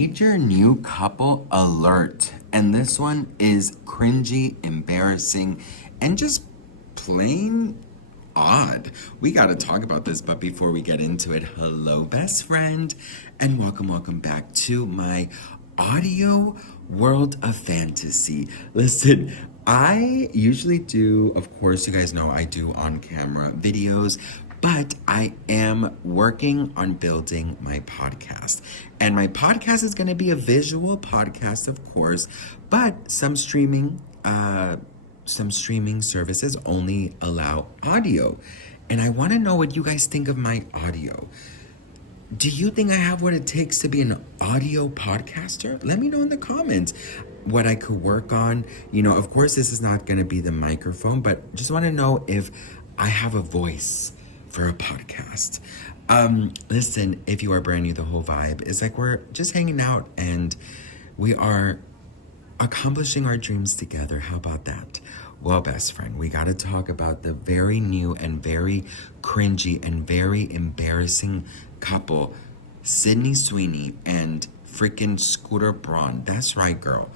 major new couple alert. And this one is cringy, embarrassing, and just plain odd. We got to talk about this, but before we get into it, hello, best friend, and welcome back to my audio world of fantasy. Listen, I usually do, of course, you guys know I do on camera videos, but I am working on building my podcast. And my podcast is going to be a visual podcast, of course, but some streaming services only allow audio. And I want to know what you guys think of my audio. Do you think I have what it takes to be an audio podcaster? Let me know in the comments what I could work on. You know, of course, this is not going to be the microphone, but just want to know if I have a voice for a podcast. Listen, if you are brand new, the whole vibe is like we're just hanging out and we are accomplishing our dreams together. How about that? Well, best friend, we got to talk about the very new and very cringy and very embarrassing couple, Sydney Sweeney and freaking Scooter Braun. That's right, girl.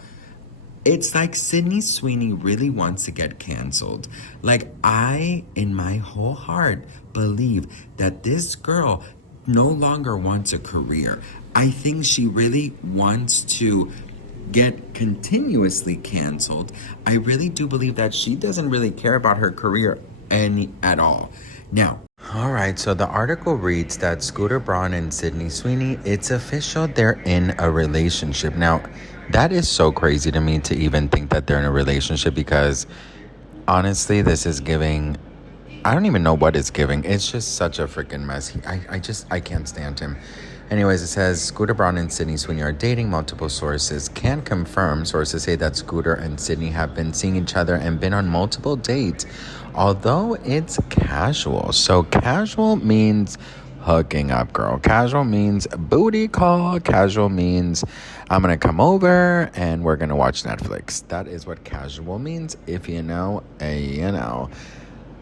It's like Sydney Sweeney really wants to get canceled. Like, I, in my whole heart, believe that this girl no longer wants a career. I think she really wants to get continuously canceled. I really do believe that she doesn't really care about her career at all. Now, all right, so the article reads that Scooter Braun and Sydney Sweeney, it's official, they're in a relationship. Now, that is so crazy to me to even think that they're in a relationship because honestly, this is giving, I don't even know what it's giving. It's just such a freaking mess. I can't stand him. Anyways, it says Scooter Braun and Sydney Sweeney are dating. Multiple sources can confirm. Sources say that Scooter and Sydney have been seeing each other and been on multiple dates, although it's casual. So casual means hooking up, girl. Casual means booty call. Casual means I'm going to come over and we're going to watch Netflix. That is what casual means. If you know, you know.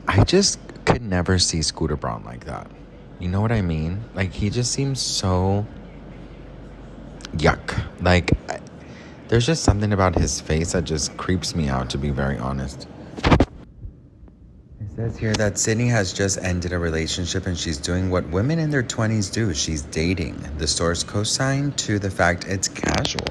I just could never see Scooter Braun like that. You know what I mean? Like, he just seems so yuck. Like, there's just something about his face that just creeps me out, to be very honest. It says here that Sydney has just ended a relationship and she's doing what women in their 20s do. She's dating. The source co-signed to the fact it's casual.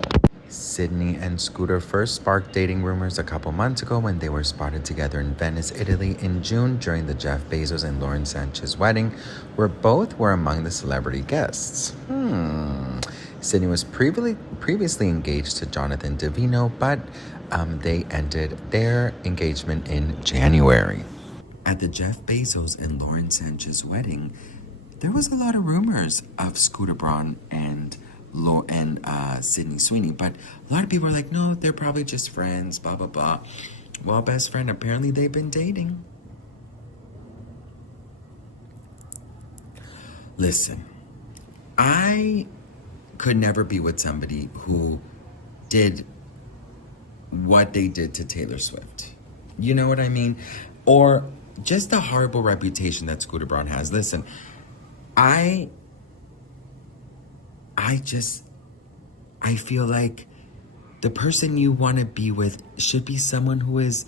Sydney and Scooter first sparked dating rumors a couple months ago when they were spotted together in Venice, Italy in June during the Jeff Bezos and Lauren Sanchez wedding, where both were among the celebrity guests. Sydney was previously engaged to Jonathan Davino, but they ended their engagement in January. At the Jeff Bezos and Lauren Sanchez wedding, there was a lot of rumors of Scooter Braun and Sydney Sweeney, but a lot of people are like, no, they're probably just friends, blah, blah, blah. Well, best friend, apparently they've been dating. Listen, I could never be with somebody who did what they did to Taylor Swift. You know what I mean? Or just the horrible reputation that Scooter Braun has. Listen, I feel like the person you want to be with should be someone who is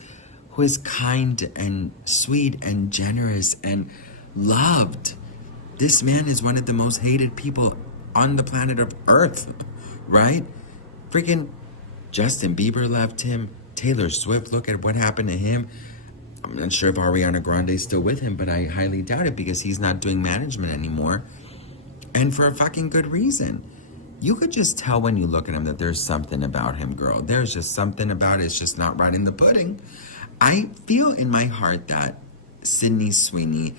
kind and sweet and generous and loved. This man is one of the most hated people on the planet of Earth, right? Freaking Justin Bieber left him. Taylor Swift, look at what happened to him. I'm not sure if Ariana Grande is still with him, but I highly doubt it because he's not doing management anymore. And for a fucking good reason. You could just tell when you look at him that there's something about him, girl. There's just something about it. It's just not right in the pudding. I feel in my heart that Sydney Sweeney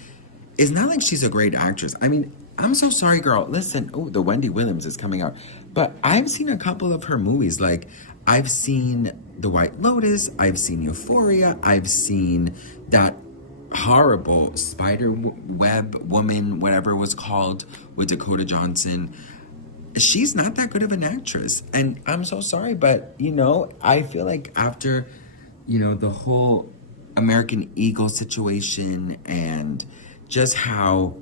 is not like she's a great actress. I mean, I'm so sorry, girl. Listen, the Wendy Williams is coming out. But I've seen a couple of her movies. Like, I've seen The White Lotus. I've seen Euphoria. I've seen that horrible spider web woman, whatever it was called, with Dakota Johnson. She's not that good of an actress. And I'm so sorry, but, I feel like after, the whole American Eagle situation and just how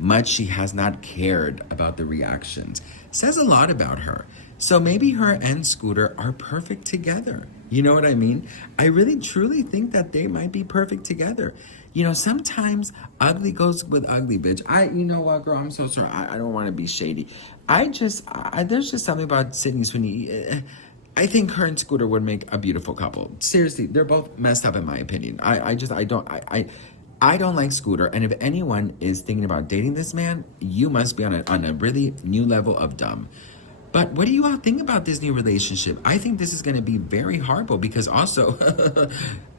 much she has not cared about the reactions says a lot about her. So maybe her and Scooter are perfect together. You know what I mean? I really truly think that they might be perfect together. You know, sometimes ugly goes with ugly, bitch. You know what, girl? I'm so sorry. I don't want to be shady. There's just something about Sydney Sweeney. I think her and Scooter would make a beautiful couple. Seriously, they're both messed up in my opinion. I don't like Scooter, and if anyone is thinking about dating this man, you must be on a really new level of dumb. But what do you all think about this new relationship? I think this is going to be very horrible because also,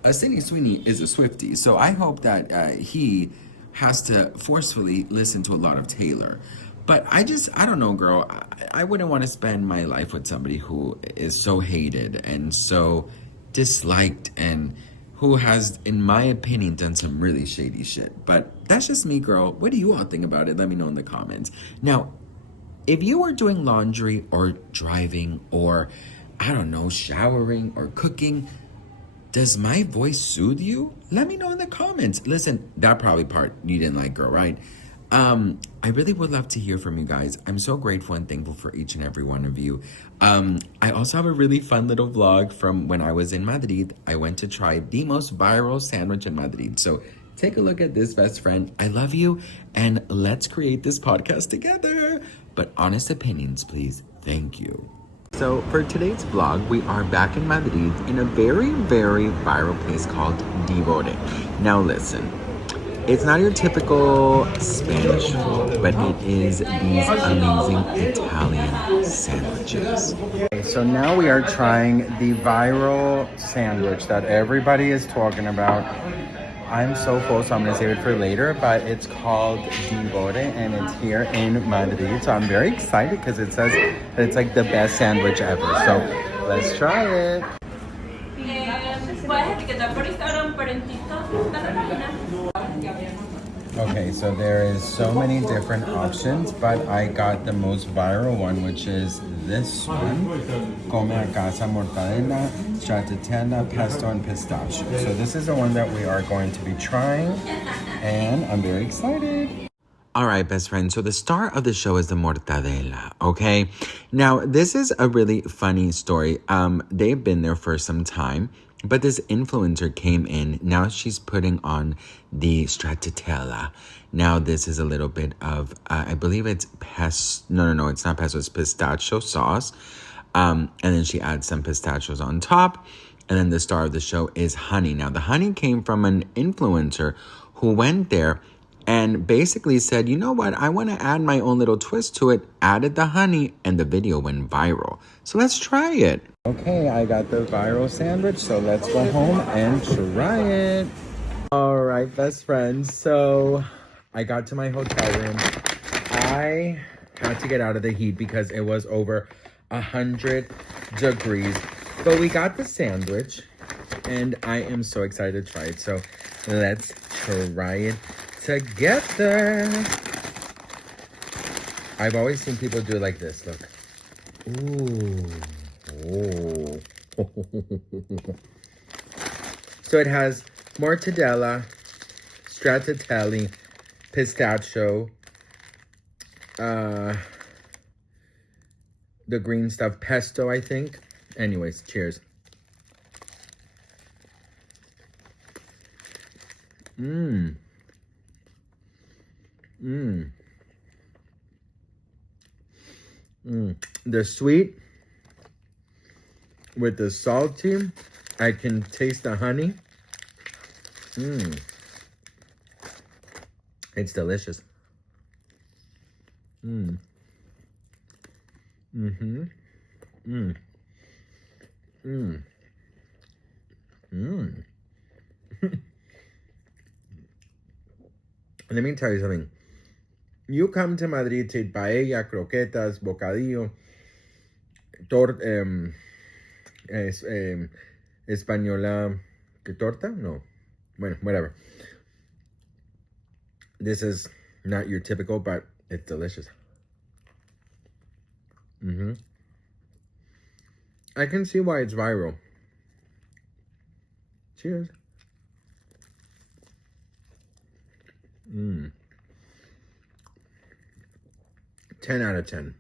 Sydney Sweeney is a Swiftie, so I hope that he has to forcefully listen to a lot of Taylor. But I don't know, girl. I wouldn't want to spend my life with somebody who is so hated and so disliked and who has, in my opinion, done some really shady shit. But that's just me, girl. What do you all think about it? Let me know in the comments. Now, if you are doing laundry or driving or, I don't know, showering or cooking, does my voice soothe you? Let me know in the comments. Listen, that probably part you didn't like, girl, right? I really would love to hear from you guys. I'm so grateful and thankful for each and every one of you. I also have a really fun little vlog from when I was in Madrid. I went to try the most viral sandwich in Madrid. So take a look at this, best friend. I love you, and let's create this podcast together. But honest opinions, please. Thank you. So for today's vlog, we are back in Madrid in a very, very viral place called Bieber. Now listen. It's not your typical Spanish food, but it is these amazing Italian sandwiches. Okay, so now we are trying the viral sandwich that everybody is talking about. I'm so full, so I'm going to save it for later, but it's called Bieber, and it's here in Madrid. So I'm very excited because it says that it's like the best sandwich ever. So let's try it. Okay, so there is so many different options, but I got the most viral one, which is this one. Come a casa mortadella, stracciatella, pesto, and pistachio. So this is the one that we are going to be trying, and I'm very excited. All right, best friend. So the star of the show is the mortadella, okay? Now, this is a really funny story. They've been there for some time, but this influencer came in. Now she's putting on the stracciatella. Now this is a little bit of, I believe it's no, it's not pesto, it's pistachio sauce. And then she adds some pistachios on top. And then the star of the show is honey. Now the honey came from an influencer who went there and basically said, you know what, I want to add my own little twist to it, added the honey, and the video went viral. So let's try it. Okay, I got the viral sandwich, so let's go home and try it. All right, best friends, so I got to my hotel room. I had to get out of the heat because it was over 100 degrees. But we got the sandwich, and I am so excited to try it. So let's try it together. I've always seen people do it like this. Look. Ooh. Oh. So it has mortadella, stracciatella, pistachio, the green stuff, pesto, I think. Anyways, cheers. Mmm. Mmm. Mmm. The sweet with the salty. I can taste the honey. Mmm. It's delicious. Mmm. Mm-hmm. Mmm. Mmm. Mmm. Let me tell you something. You come to Madrid to eat paella, croquetas, bocadillo, española, ¿qué torta? No. Bueno, whatever. This is not your typical, but it's delicious. Mm-hmm. I can see why it's viral. Cheers. Mmm. 10 out of 10.